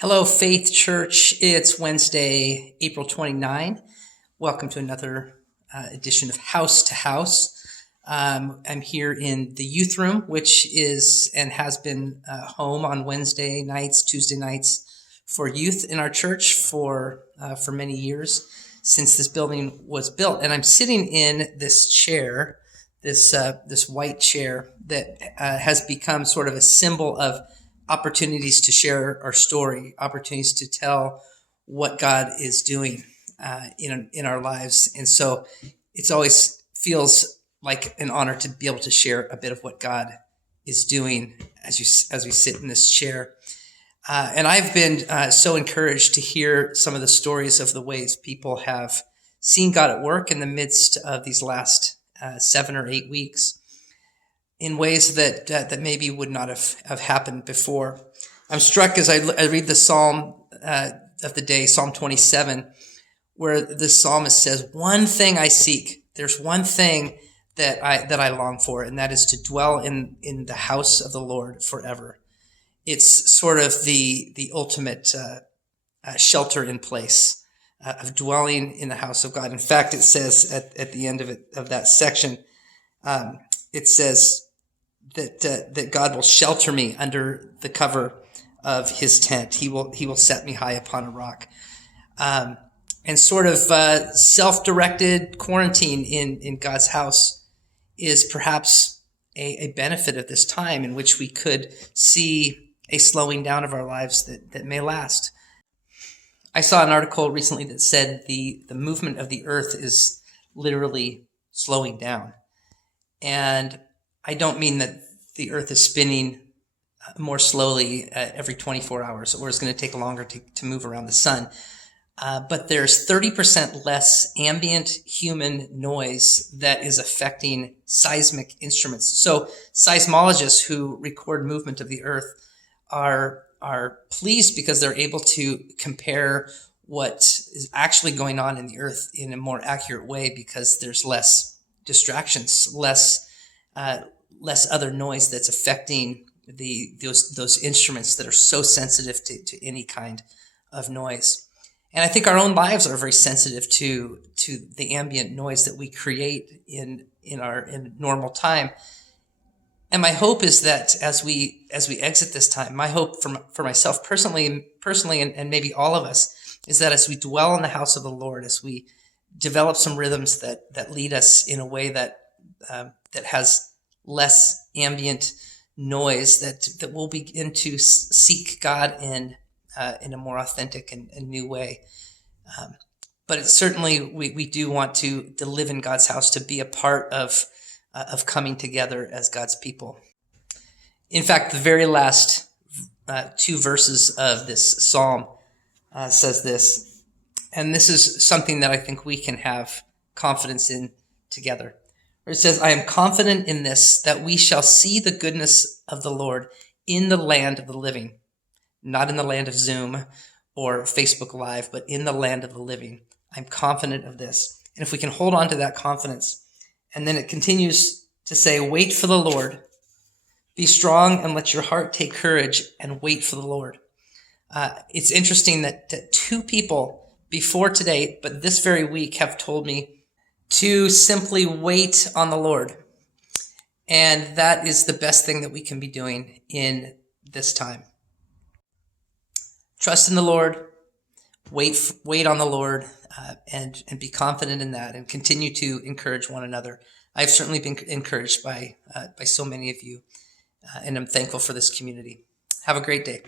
Hello, Faith Church. It's Wednesday, April 29. Welcome to another edition of House to House. I'm here in the youth room, which is and has been home on Wednesday nights, Tuesday nights for youth in our church for many years since this building was built. And I'm sitting in this chair, this white chair that has become sort of a symbol of opportunities to share our story, opportunities to tell what God is doing in our lives. And so it's always feels like an honor to be able to share a bit of what God is doing as we sit in this chair. And I've been so encouraged to hear some of the stories of the ways people have seen God at work in the midst of these last 7 or 8 weeks, in ways that maybe would not have happened before. I'm struck as I read the Psalm of the day, Psalm 27, where the psalmist says, "One thing I seek. There's one thing that I long for, and that is to dwell in the house of the Lord forever." It's sort of the ultimate shelter in place of dwelling in the house of God. In fact, it says at the end of that section, it says that God will shelter me under the cover of his tent. He will set me high upon a rock. And sort of self-directed quarantine in God's house is perhaps a benefit of this time in which we could see a slowing down of our lives that may last. I saw an article recently that said the movement of the earth is literally slowing down. And I don't mean that the earth is spinning more slowly every 24 hours, or it's going to take longer to move around the sun. But there's 30% less ambient human noise that is affecting seismic instruments. So seismologists who record movement of the earth are pleased because they're able to compare what is actually going on in the earth in a more accurate way, because there's less distractions, less other noise that's affecting those instruments that are so sensitive to any kind of noise. And I think our own lives are very sensitive to the ambient noise that we create in normal time. And my hope is that as we exit this time, my hope for myself personally, and maybe all of us, is that as we dwell in the house of the Lord, as we develop some rhythms that lead us in a way that has less ambient noise, that we'll begin to seek God in a more authentic and new way. But it's certainly we do want to live in God's house, to be a part of coming together as God's people. In fact, the very last 2 verses of this psalm says this, and this is something that I think we can have confidence in together. Where it says, "I am confident in this, that we shall see the goodness of the Lord in the land of the living." Not in the land of Zoom or Facebook Live, but in the land of the living. I'm confident of this. And if we can hold on to that confidence, and then it continues to say, "Wait for the Lord. Be strong and let your heart take courage and wait for the Lord." It's interesting that 2 people before today, but this very week, have told me to simply wait on the Lord. And that is the best thing that we can be doing in this time. Trust in the Lord, wait on the Lord, and be confident in that, and continue to encourage one another. I've certainly been encouraged by so many of you, and I'm thankful for this community. Have a great day.